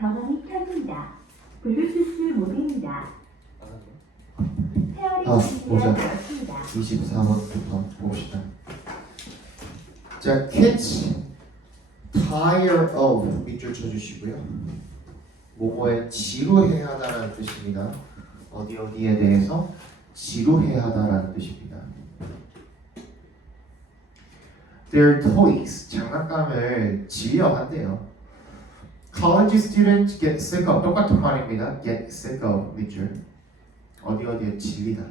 전원이 켜진다. 블루투스 모드입니다. 페어링 보자. 되었습니다. 24번부터 봅시다. 자, catch, tire of 밑줄 쳐주시고요. 뭐뭐에 지루해하다라는 뜻입니다. 어디에 대해서 지루해하다라는 뜻입니다. Their toys, 장난감을 질려한대요. College students get sick of, 똑같은 말입니다. Get sick of 밑줄. 어디에 질리다.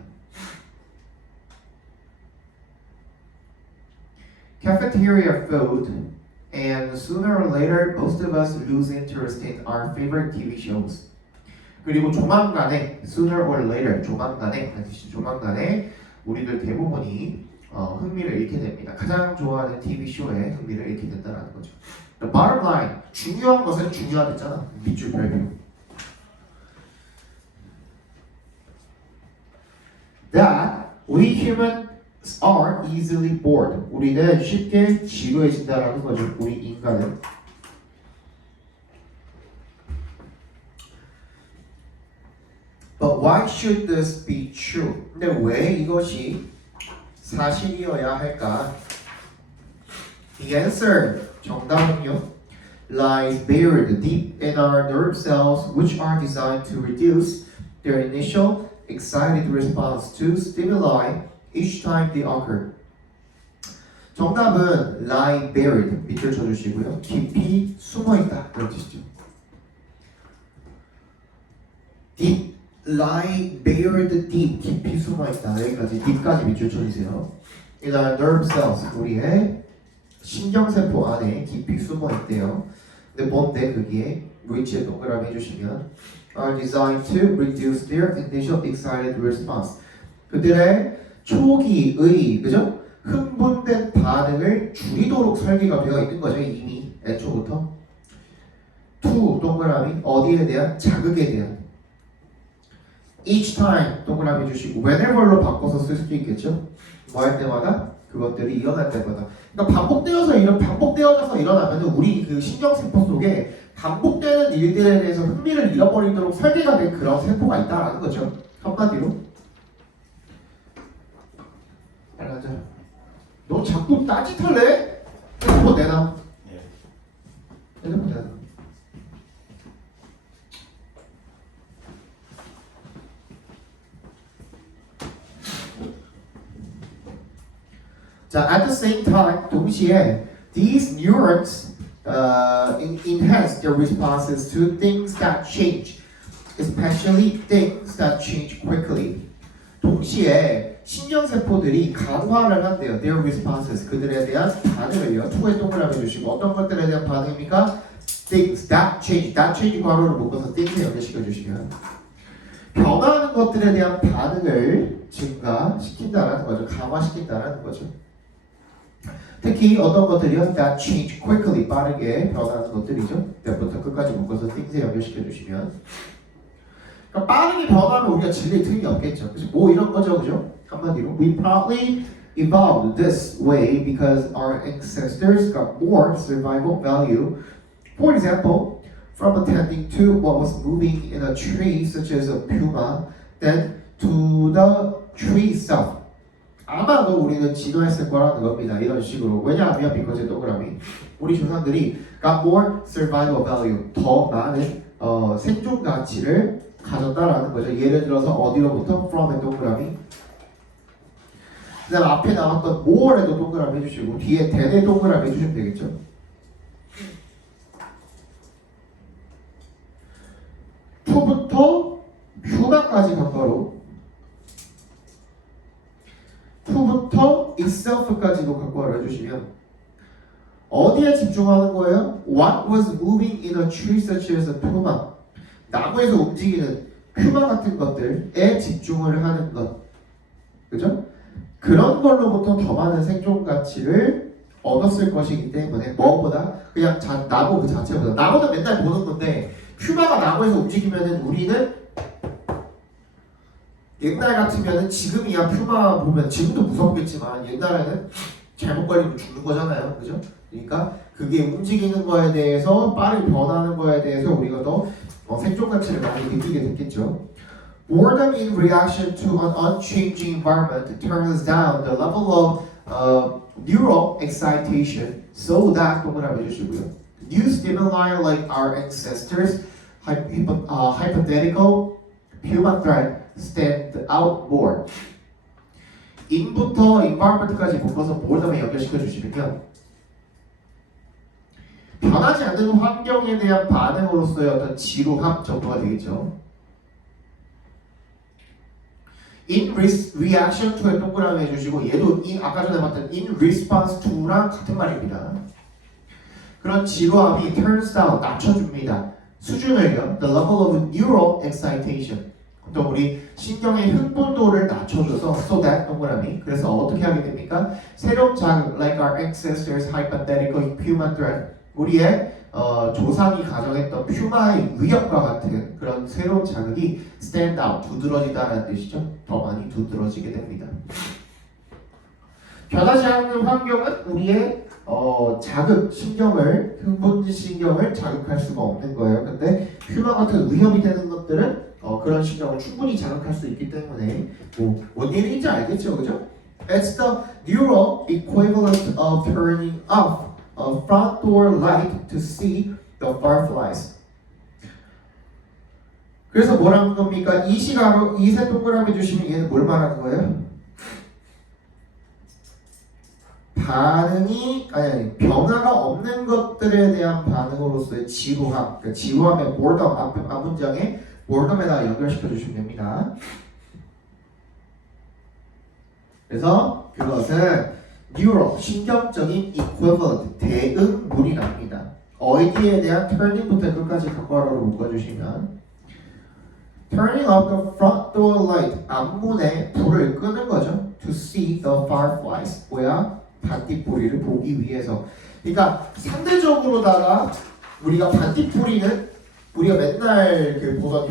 Cafeteria food, and sooner or later most of us lose interest in our favorite TV shows. 그리고 조만간에, sooner or later, 조만간에 우리들 대부분이 흥미를 잃게 됩니다. 가장 좋아하는 TV 쇼에 흥미를 잃게 된다는 거죠. The bottom line, 중요한 것은 중요하댔잖아. 밑줄 별표. That we humans are easily bored. 우리는 쉽게 지루해진다라는 거죠. 우리 인간은. But why should this be true? 근데 왜 이것이 사실이어야 할까? The answer, 정답은요, lies buried deep in our nerve cells, which are designed to reduce their initial excited response to stimuli each time they occur. 정답은 lie buried, 밑줄 쳐주시고요. 깊이 숨어있다 그런 뜻이죠. deep, lie buried deep, 깊이 숨어있다. 여기까지 deep까지 밑줄 쳐주세요. In our nerve cells, 우리의 신경세포 안에 깊이 숨어있대요. 근데 뭔데 그게? which에 동그라미 해주시면 are designed to reduce their initial excited response. 그들의 초기의, 그죠? 흥분된 반응을 줄이도록 설계가 되어 있는 거죠. 이미 애초부터. to 동그라미 어디에 대한? 자극에 대한. each time 동그라미 주시고 whenever로 바꿔서 쓸 수도 있겠죠. 뭐 할 때마다? 그것들이 일어날 때마다. 그러니까 반복되어져서 일어나면 우리 그 신경세포 속에 반복되는 일들에 대해서 흥미를 잃어버리도록 설계가 된 그런 세포가 있다라는 거죠. 한마디로. 알았죠? 너 자꾸 딴짓할래? 핸드폰 내놔. 핸드폰 내놔. 자, at the same time, 동시에 these neurons enhance their responses to things that change, especially things that change quickly. 동시에 신경세포들이 강화를 한대요. Their responses, 그들에 대한 반응을요. to에 동그라미 주시고 어떤 것들에 대한 반응입니까? Things that change, that change 괄호를 묶어서 things에 연결시켜 주시면 변화하는 것들에 대한 반응을 증가시킨다라는 거죠. 강화시킨다라는 거죠. 특히 어떤 것들이요? That change quickly, 빠르게 변하는 것들이죠. 때부터 끝까지 묶어서 things에 연결시켜 주시면 그러니까 빠르게 변하면 우리가 질릴 틈이 없겠죠. 그래서 뭐 이런 거죠, 그죠? 한마디로 We probably evolved this way because our ancestors got more survival value. For example, from attending to what was moving in a tree, such as a puma, than to the tree itself. 아마도 우리는 진화했을 거라는 겁니다. 이런 식으로. 왜냐하면 because 동그라미 우리 조상들이 got more survival value, 더 많은 생존 가치를 가졌다라는 거죠. 예를 들어서 어디로부터? from의 동그라미. 그 다음 앞에 나왔던 more에도 동그라미 해주시고 뒤에 than에 동그라미 해주시면 되겠죠. to부터 human까지 갖고로 to부터 itself까지도 갖고 해주시면 어디에 집중하는 거예요? What was moving in a tree such as a puma? 나무에서 움직이는 퓨마 같은 것들에 집중을 하는 것, 그죠? 그런 걸로부터 더 많은 생존 가치를 얻었을 것이기 때문에 뭐보다 그냥 나무 그 자체보다 나무는 맨날 보는 건데 퓨마가 나무에서 움직이면은 우리는 옛날 같으면은 지금이야 퓨마 보면 지금도 무섭겠지만 옛날에는 잘못 걸리면 죽는 거잖아요, 그죠? 그러니까 그게 움직이는 거에 대해서 빠르게 변하는 거에 대해서 우리가 더 생존 가치를 많이 느끼게 됐겠죠. Boredom in reaction to an unchanging environment turns down the level of neural excitation so that 동그라미 해주시고요. New stimuli like our ancestors, hypothetical human threat stand out more. in부터 environment까지 묶어서 boredom에 연결시켜 주시면요. 변하지 않는 환경에 대한 반응으로서의 어떤 지루함 정도가 되겠죠. In reaction to에 동그라미 해주시고 얘도 아까 전에 봤던 in response to랑 같은 말입니다. 그런 지루함이 turns down, 낮춰줍니다. 수준을요. The level of neural excitation. 또 우리 신경의 흥분도를 낮춰줘서 so that 동그라미. 그래서 어떻게 하게 됩니까? 새로운 자극 like our ancestors hypothetical human threat. 우리의 조상이 가정했던 퓨마의 위협과 같은 그런 새로운 자극이 stand out, 두드러지다라는 뜻이죠. 더 많이 두드러지게 됩니다. 변하지 않는 환경은 우리의 자극, 신경을, 흥분 신경을 자극할 수가 없는 거예요. 근데 퓨마 같은 위협이 되는 것들은 그런 신경을 충분히 자극할 수 있기 때문에 뭔 일인지 알겠죠, 그죠? It's the neural equivalent of turning off a front door light to see the fireflies. 그래서 뭐라는 겁니까? 이 시각으로 이세 동그라미 주시면 얘는 뭘 말하는 거예요? 반응이 아니 변화가 없는 것들에 대한 반응으로서의 지루함, 그러니까 지루함의 boredom 앞 문장에 boredom에다 연결시켜 주시면 됩니다. 그래서 그것은 neural, 신경적인 equivalent, 대응문이 납니다. 어디에 대한 turning부터 끝까지 각괄호로 묶어주시면 turning up the front door light, 앞문에 불을 끄는 거죠. To see the fireflies, 뭐야? 반딧불이를 보기 위해서. 그러니까 상대적으로다가 우리가 반딧불이는 우리가 맨날 그 보던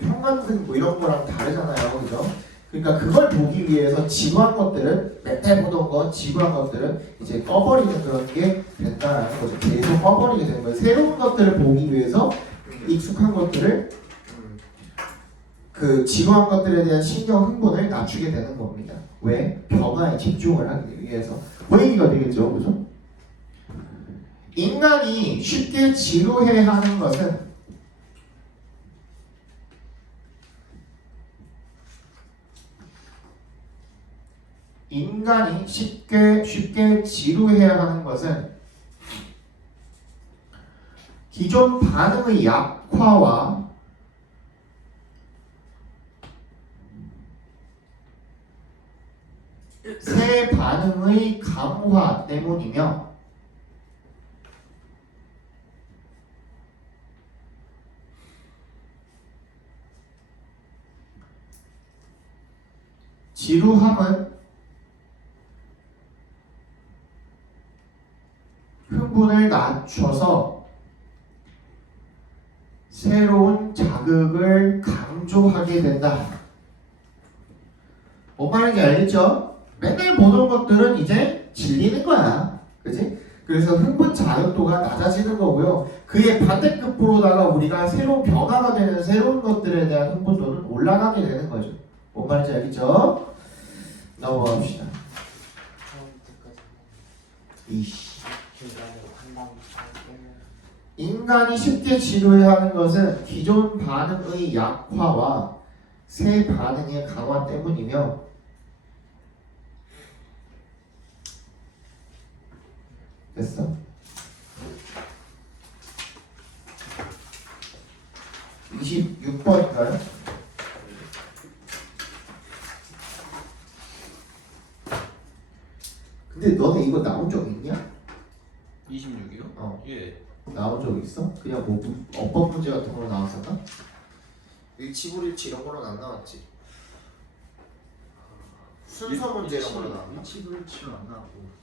현관등 뭐 이런 거랑 다르잖아요, 그죠? 그러니까 그걸 보기 위해서 지루한 것들은 맨날 보던 거 지루한 것들은 이제 꺼버리는 그런 게 된다라는 거죠. 계속 꺼버리게 되는 거예요. 새로운 것들을 보기 위해서 익숙한 것들을 그 지루한 것들에 대한 신경 흥분을 낮추게 되는 겁니다. 왜? 변화에 집중을 하기 위해서. 그 얘기가 되겠죠, 그죠? 인간이 쉽게 지루해하는 것은 인간이 쉽게 지루해하는 것은 기존 반응의 약화와 새 반응의 강화 때문이며 지루함은 흥분을 낮춰서 새로운 자극을 강조하게 된다. 뭔 말인지 알겠죠? 맨날 보던 것들은 이제 질리는 거야. 그치? 그래서 흥분 자극도가 낮아지는 거고요. 그의 반대급부로다가 우리가 새로운 변화가 되는 새로운 것들에 대한 흥분도는 올라가게 되는 거죠. 뭔 말인지 알겠죠? 넘어갑시다. 이씨. 인간이 쉽게 지루해하는 것은 기존 반응의 약화와 새 반응의 강화 때문이며 됐어? (26번인가요) 근데 너네 이거 나온 적 있냐? 26이요? 예. 나온 적 있어? 그냥 뭐 어법 문제 같은 거로 나왔었나? 일치불일치 이런 거로 안 나왔지? 순서 문제 이런 거로 나왔나? 일치불일치로 안 나왔고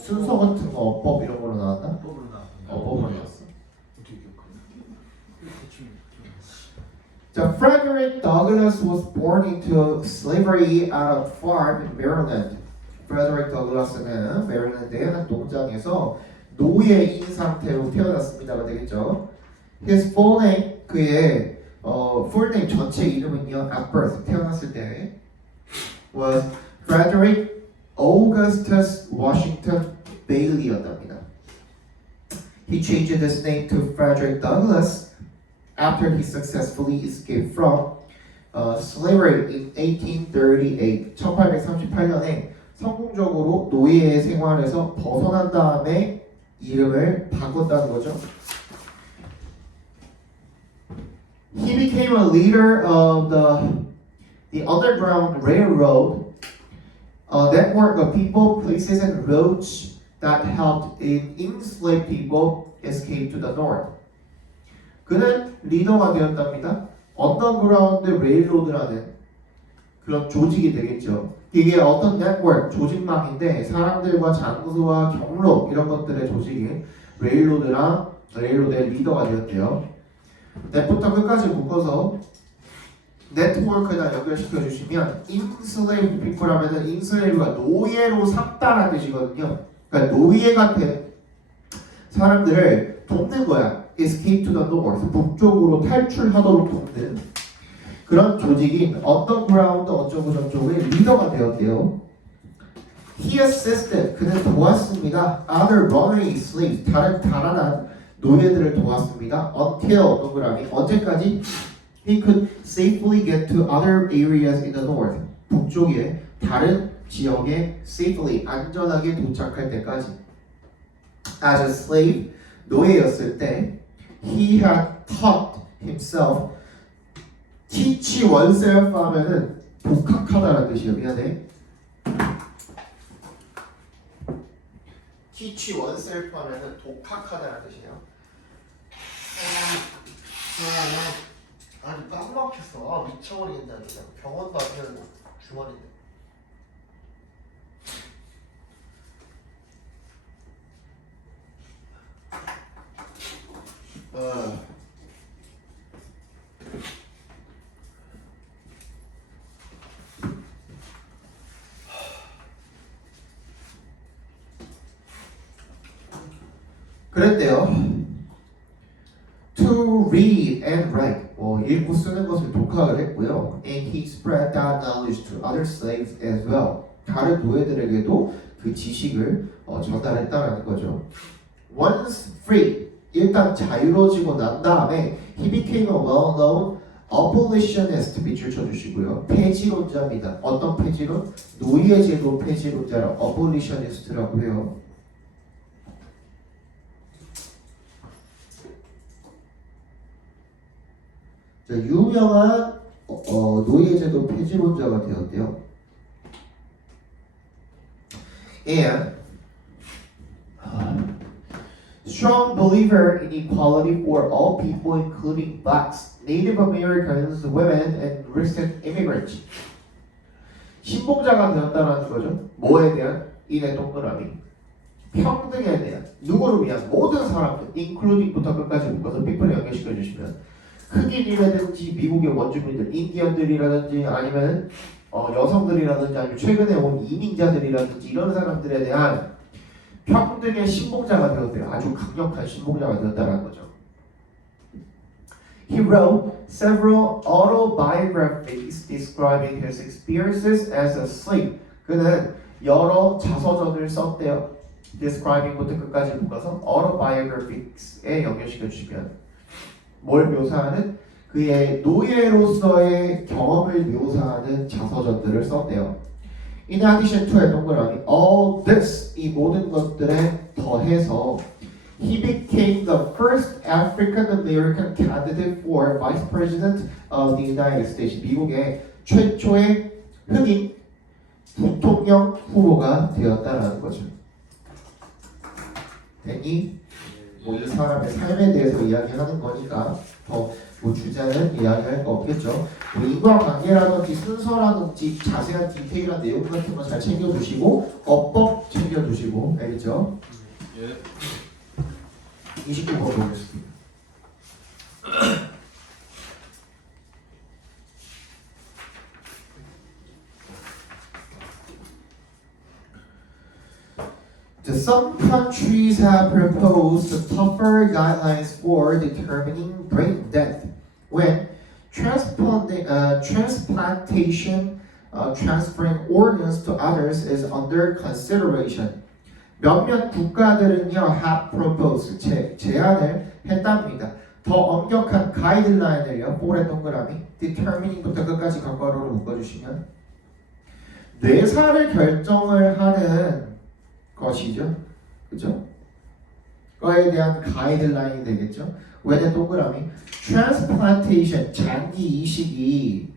순서 같은 거 어법 이런 거로 나왔나? 어법으로 나왔고 어법으로 나왔어. 어떻게 기억하냐? 대충 자, Frederick Douglass was born into slavery at a farm in Maryland. Frederick Douglass는 메릴랜드의 한 농장에서 노예인 상태로 태어났습니다가 되겠죠. His full name, 그의 full name 전체 이름은요, at birth, 태어났을 때 was Frederick Augustus Washington Bailey였답니다. He changed his name to Frederick Douglass after he successfully escaped from slavery in 1838. 1838년에 성공적으로 노예 생활에서 벗어난 다음에 이름을 바꿨다는 거죠. He became a leader of the Underground Railroad, a network of people, places, and roads that helped enslaved people escape to the north. 그는 리더가 되었답니다. 언더그라운드 레일로드라는 그런 조직이 되겠죠. 이게 어떤 네트워크, 조직망인데 사람들과 장소와 경로 이런 것들의 조직인 레일로드의 리더가 되었대요. 넷부터 끝까지 묶어서 네트워크에다 연결시켜 주시면 enslaved people 하면은 enslave가 노예로 삼다라는 뜻이거든요. 그러니까 노예가 된 사람들을 돕는 거야. escape to the north, 북쪽으로 탈출하도록 돕는 그런 조직인 언더그라운드 어쩌고 저쩌고의 리더가 되었대요. He assisted, 그는 도왔습니다. Other runaway slaves, 다른 달아난 노예들을 도왔습니다. Until, 동그라미, 언제까지? He could safely get to other areas in the north, 북쪽의 다른 지역에 safely, 안전하게 도착할 때까지. As a slave, 노예였을 때 he had taught himself. teach oneself 하면은 독학하다라는 뜻이에요. 미안해. teach oneself 하면은 독학하다라는 뜻이에요. 아니 딱 막혔어. 미쳐버리겠다 진짜. 병원 가면 주머니인데. 그랬대요. To read and write, 읽고 쓰는 것을 독학을 했고요. And he spread that knowledge to other slaves as well. 다른 노예들에게도 그 지식을 전달했다라는 거죠. Once free, 일단 자유로워지고 난 다음에 he became a well-known abolitionist, 밑줄 쳐주시고요. 폐지론자입니다. 어떤 폐지론? 노예제도 폐지론자라 abolitionist라고 해요. 자, 유명한 노예제도 폐지론자가 되었대요. And strong believer in equality for all people, including blacks, Native Americans, women, and recent immigrants. 신봉자가 되었다는 거죠. 뭐에 대한? 인의 동그라미. 평등에 대한. 누구를 위한? 모든 사람들, including부터 끝까지 묶어서 people에 연결시켜 주시면 흑인이라든지 미국의 원주민들, 인디언들이라든지 아니면 여성들이라든지 아니면 최근에 온 이민자들이라든지 이런 사람들에 대한 평등의 신봉자가 되었대요. 아주 강력한 신봉자가 되었다는 거죠. He wrote several autobiographies describing his experiences as a slave. 그는 여러 자서전을 썼대요. describing부터 끝까지 묶어서 autobiographies에 연결시켜 주시면 뭘 묘사하는? 그의 노예로서의 경험을 묘사하는 자서전들을 썼대요. In addition to 동그라미 all this, 이 모든 것들에 더해서 he became the first African American candidate for Vice President of the United States. 미국의 최초의 흑인 부통령 후보가 되었다라는 거죠. 됐니? 이 사람의 삶에 대해서 이야기하는 거니까 더 주제는 이야기할 거 없겠죠. 인과관계라든지 순서라든지 자세한 디테일한 내용 같은 거 잘 챙겨두시고 어법 챙겨두시고 알겠죠? 예. 29번 보겠습니다. Some countries have proposed tougher guidelines for determining brain death when transplantation, transferring organs to others is under consideration. 몇몇 국가들은요, have proposed, 제안을 했답니다. 더 엄격한 가이드라인을요, 볼에 동그라미, determining부터 끝까지 괄호로 묶어주시면 뇌사를 결정을 하는 것이죠. 그죠? 거에 대한 가이드라인이 되겠죠. 왜냐 동그라미 transplantation, 장기 이식이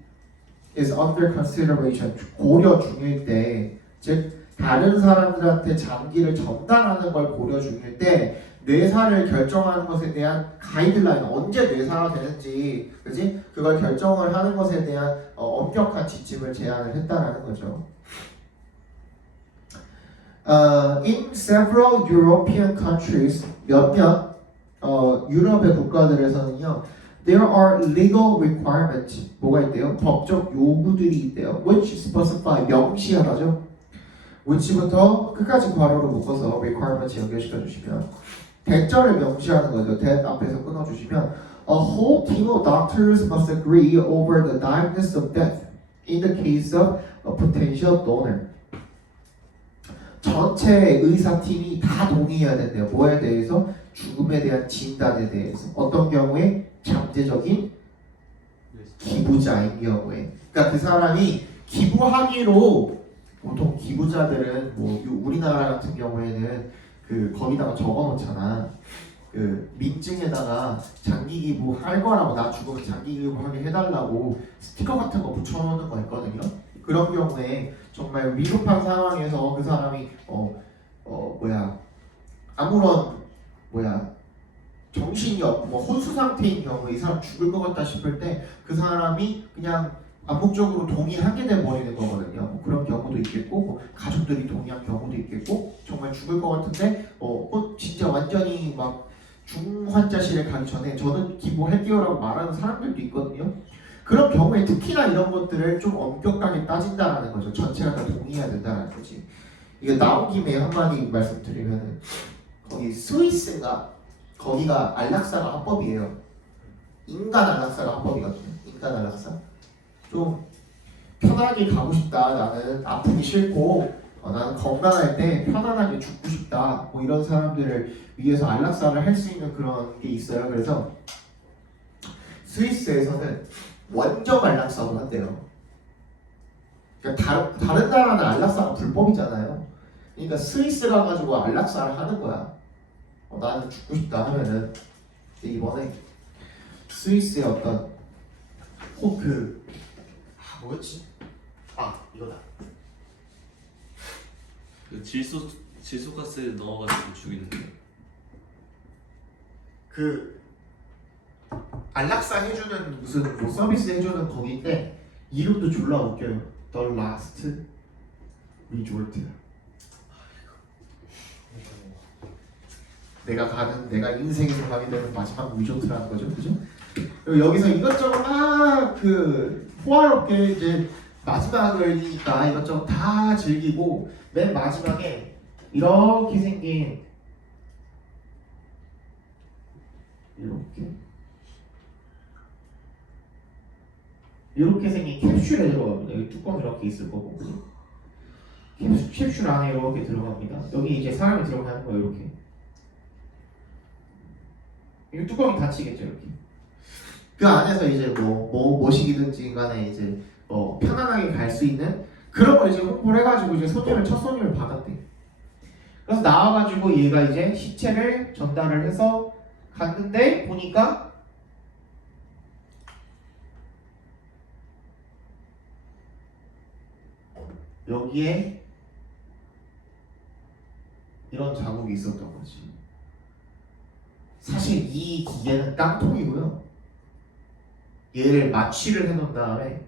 is under consideration, 고려 중일 때, 즉 다른 사람들한테 장기를 전달하는 걸 고려 중일 때 뇌사를 결정하는 것에 대한 가이드라인, 언제 뇌사가 되는지, 그지? 그걸 결정을 하는 것에 대한 엄격한 지침을 제안을 했다라는 거죠. In several European countries, 몇몇 유럽의 국가들에서는요, there are legal requirements, 뭐가 있대요? 법적 요구들이 있대요. Which specify, 명시하다죠. which부터 끝까지 괄호로 묶어서 requirements 연결시켜 주시면 대절을 명시하는 거죠. that 앞에서 끊어주시면 a whole team of doctors must agree over the diagnosis of death in the case of a potential donor. 전체 의사팀이 다 동의해야 된대요. 뭐에 대해서? 죽음에 대한 진단에 대해서. 어떤 경우에? 잠재적인 기부자인 경우에. 그러니까 그 사람이 기부하기로, 보통 기부자들은 뭐 우리나라 같은 경우에는 그 거기다가 적어놓잖아. 그 민증에다가 장기 기부할 거라고, 나 죽으면 장기 기부하게 해달라고 스티커 같은 거 붙여놓는 거 있거든요. 그런 경우에 정말 위급한 상황에서 그 사람이 아무런 정신이 없고 혼수 상태인 경우에 이 사람 죽을 것 같다 싶을 때 그 사람이 그냥 암묵적으로 동의하게 돼 버리는 거거든요. 뭐 그런 경우도 있겠고, 뭐 가족들이 동의한 경우도 있겠고, 정말 죽을 것 같은데 진짜 완전히 막 중환자실에 가기 전에 저는 기부할게요라고 말하는 사람들도 있거든요. 그런 경우에 특히나 이런 것들을 좀 엄격하게 따진다라는 거죠. 전체가 다 동의해야 된다는 거지. 이게 나온 김에 한마디 말씀드리면, 거기 스위스인가? 거기가 안락사가 합법이에요. 인간 안락사가 합법이거든요. 인간 안락사. 좀 편하게 가고 싶다. 나는 아프기 싫고 나는 건강할 때 편안하게 죽고 싶다. 뭐 이런 사람들을 위해서 안락사를 할 수 있는 그런 게 있어요. 그래서 스위스에서는 원정 안락사도 한대요. 그러니까 다른 나라는 안락사가 불법이잖아요. 그러니까 스위스 가가지고 안락사를 하는 거야. 나는 죽고 싶다 하면은 이번에 스위스의 어떤 뭐였지? 이거다. 그 질소가스 넣어가지고 죽이는데. 그 안락사 해주는 무슨 뭐 서비스 해주는 거기인데 이름도 졸라 웃겨요. The Last Resort. 내가 인생에서 가게 되는 마지막 리조트라는 거죠, 그죠? 그리고 여기서 이것저것 막 호화롭게 이제 마지막이니까 이것저것 다 즐기고 맨 마지막에 이렇게 생긴 이렇게 생긴 캡슐에 들어갑니다. 여기 뚜껑 이렇게 있을 거고 캡슐 안에 이렇게 들어갑니다. 여기 이제 사람이 들어가는 거예요. 이렇게 이 뚜껑이 닫히겠죠. 이렇게 그 안에서 이제 뭐시기든지 간에 이제 편안하게 갈 수 있는 그런 걸 이제 홍보를 해가지고 이제 첫 손님을 받았대. 그래서 나와가지고 얘가 이제 시체를 전달을 해서 갔는데 보니까 여기에 이런 자국이 있었던 거지. 사실 이 기계는 깡통이고요. 얘를 마취를 해놓은 다음에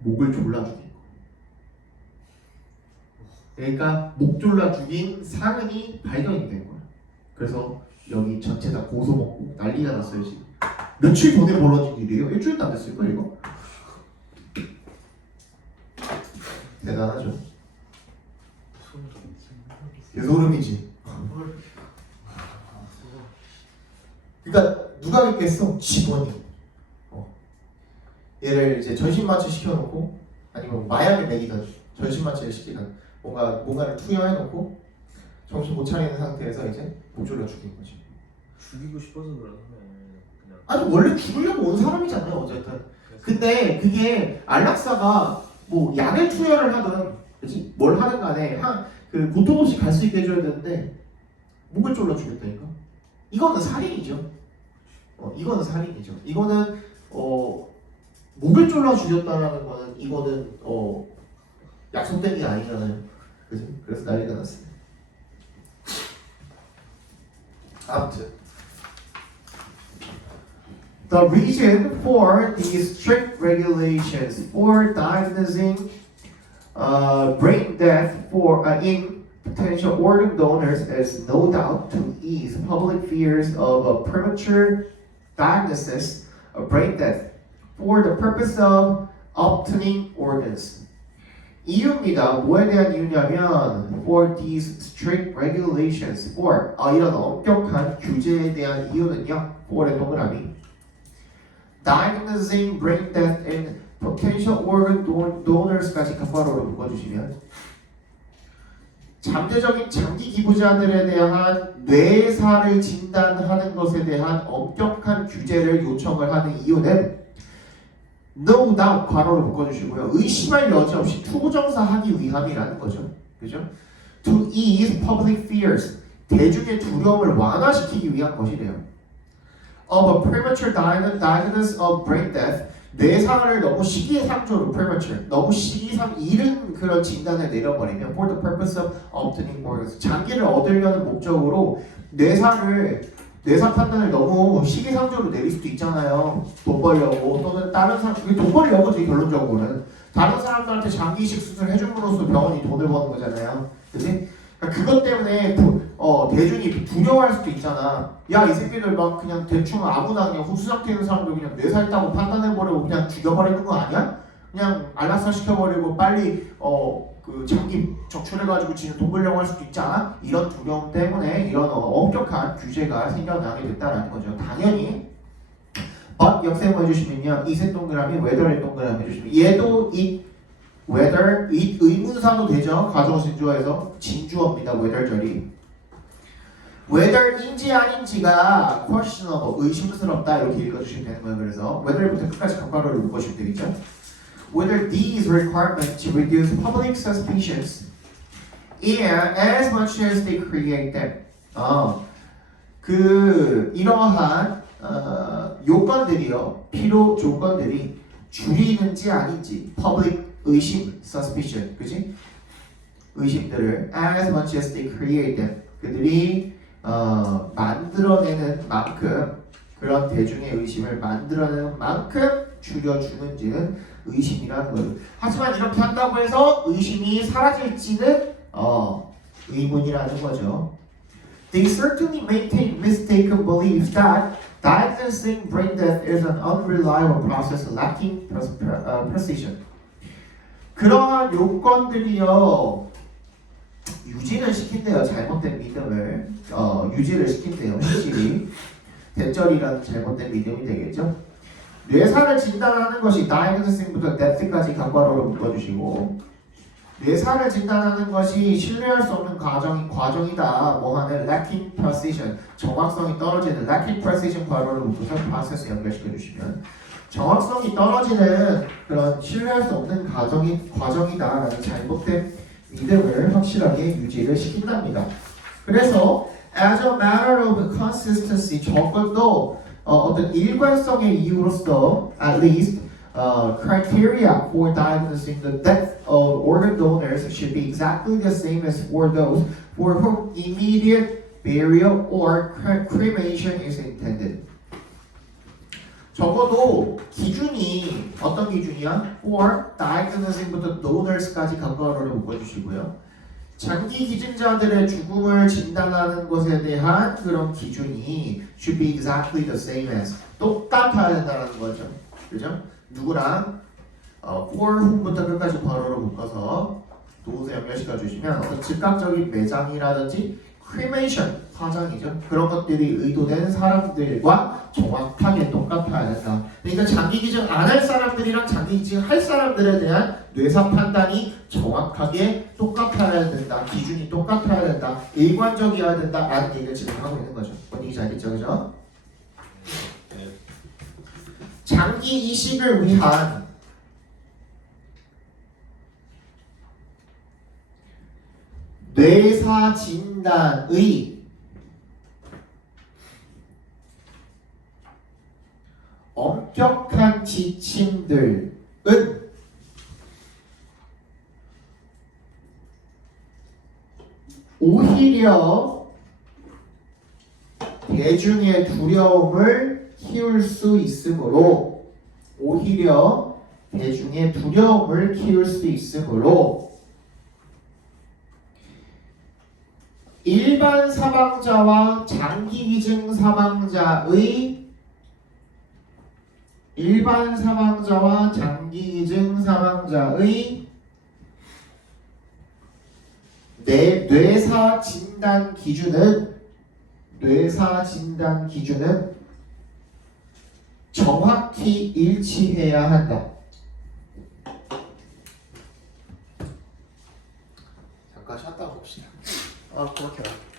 목을 졸라 죽인 거예요. 그러니까 목 졸라 죽인 상흔이 발견이 된 거예요. 그래서 여기 전체 다 고소 먹고 난리가 났어요 지금. 며칠 전에 벌어진 일이에요. 일주일도 안 됐을걸 이거? 대단하죠. 개소름이지. 그러니까 누가 겠겠어? 직원이. 얘를 이제 전신마취 시켜놓고 아니면 마약을 먹이든 전신마취를 시키든 뭔가를 투여해놓고 정신 못 차리는 상태에서 이제 목 졸라 죽인 거지. 죽이고 싶어서 그러는 그냥. 아니 원래 죽으려고 온 사람이잖아요 어쨌든. 근데 그게 안락사가 뭐 약을 투여를 하든 그치? 뭘 하든 간에 그 고통 없이 갈 수 있게 해줘야 되는데 목을 졸라 죽였다니까. 이거는 살인이죠. 이거는 살인이죠. 이거는 목을 졸라 죽였다라는 거는 이거는 약속된 게 아니잖아요. 그지? 그래서 난리가 났습니다. 아무튼 The reason for these strict regulations for diagnosing brain death in potential organ donors is no doubt to ease public fears of a premature diagnosis of brain death for the purpose of obtaining organs. 이유입니다. 뭐에 대한 이유냐면 for these strict regulations for 이런 엄격한 규제에 대한 이유는요. for의 동그라미 diagnosing brain death in potential organ donors까지 괄호로 묶어주시면 잠재적인 장기 기부자들에 대한 뇌사를 진단하는 것에 대한 엄격한 규제를 요청을 하는 이유는 no doubt 괄호로 묶어주시고요. 의심할 여지 없이 투부정사하기 위함이라는 거죠. 그죠? To ease public fears 대중의 두려움을 완화시키기 위한 것이래요. Of a premature diagnosis of brain death 뇌상을 너무 시기상조로 premature 너무 시기상 이른 그런 진단을 내려버리면 for the purpose of obtaining organs 장기를 얻으려는 목적으로 뇌사 판단을 너무 시기상조로 내릴 수도 있잖아요. 돈 벌려고 또는 다른 사람 돈 벌려고지 결론적으로는 다른 사람들한테 장기 이식 수술 해줌으로써 병원이 돈을 버는 거잖아요. 그지? 그것 때문에 대중이 두려워할 수도 있잖아. 야 이 새끼들 막 그냥 대충 아무나 그냥 흡수 상태 있는 사람들 그냥 뇌사 있다고 판단해버리고 그냥 죽여버리는 거 아니야? 그냥 안락사 시켜버리고 빨리 그 장기 적출해가지고 지금 돈 벌려고 할 수도 있지 않아? 이런 두려움 때문에 이런 엄격한 규제가 생겨나게 됐다라는 거죠. 당연히 but 역세모 해주시면요. 이색 동그라미 whether의 동그라미 해주시면 얘도 이 whether 의문사도 되죠. 가정어 진주어에서 진주어입니다. whether 절이 whether인지 아닌지가 questionable 의심스럽다 이렇게 읽어주시면 되는 거예요. 그래서 whether부터 끝까지 괄호를 묶으시면 되겠죠. Whether these requirements reduce public suspicions and as much as they create them. 이러한 요건들이요, 필요 조건들이 줄이는지 아닌지 public 의심, suspicion, 그지? 의심들을 as much as they create them. 그들이 만들어내는 만큼 그런 대중의 의심을 만들어내는 만큼 줄여주는지는 의심이라는 거예요. 하지만 이렇게 한다고 해서 의심이 사라질지는 의문이라는 거죠. They certainly maintain mistaken beliefs that diagnosing brain death is an unreliable process lacking precision. 그러한 요건들이요 유지는 시킨대요. 잘못된 믿음을 유지를 시킨대요. 확실히 대절이라는 잘못된 믿음이 되겠죠. 뇌사를 진단하는 것이 diagnosing부터 death까지 괄호로 묶어주시고 뇌사를 진단하는 것이 신뢰할 수 없는 과정이다. 뭐하는 lacking precision 정확성이 떨어지는 lacking precision 괄호를 묶어서 process 연결시켜주시면 정확성이 떨어지는 그런 신뢰할 수 없는 과정이다라는 잘못된 믿음을 확실하게 유지를 시킨답니다. 그래서 as a matter of consistency 적어도 어떤 일관성의 이유로서 at least criteria for diagnosing the death of organ donors should be exactly the same as for those for whom immediate burial or cremation is intended. 적어도 기준이 어떤 기준이야? for diagnosing부터 donors까지 괄호를 묶어주시고요. 장기 기증자들의 죽음을 진단하는 것에 대한 그런 기준이 should be exactly the same as 똑같아야 된다는 거죠. 그죠? 누구랑 for whom부터 끝까지 괄호로 묶어서 도우세 연결시켜 주시면 어떤 즉각적인 매장이라든지 cremation 파장이죠. 그런 것들이 의도된 사람들과 정확하게 똑같아야 된다. 그러니까 장기기증 안 할 사람들이랑 장기기증 할 사람들에 대한 뇌사 판단이 정확하게 똑같아야 된다. 기준이 똑같아야 된다. 일관적이어야 된다. 라는 얘기를 지금 하고 있는 거죠. 뭔 얘기인지 알겠죠? 그죠? 네. 장기 이식을 위한 뇌사 진단의 엄격한 지침들은 오히려 대중의 두려움을 키울 수 있으므로 일반 사망자와 장기기증 사망자의 뇌사 진단 기준은 정확히 일치해야 한다. 잠깐 쉬었다 봅시다. 그렇게.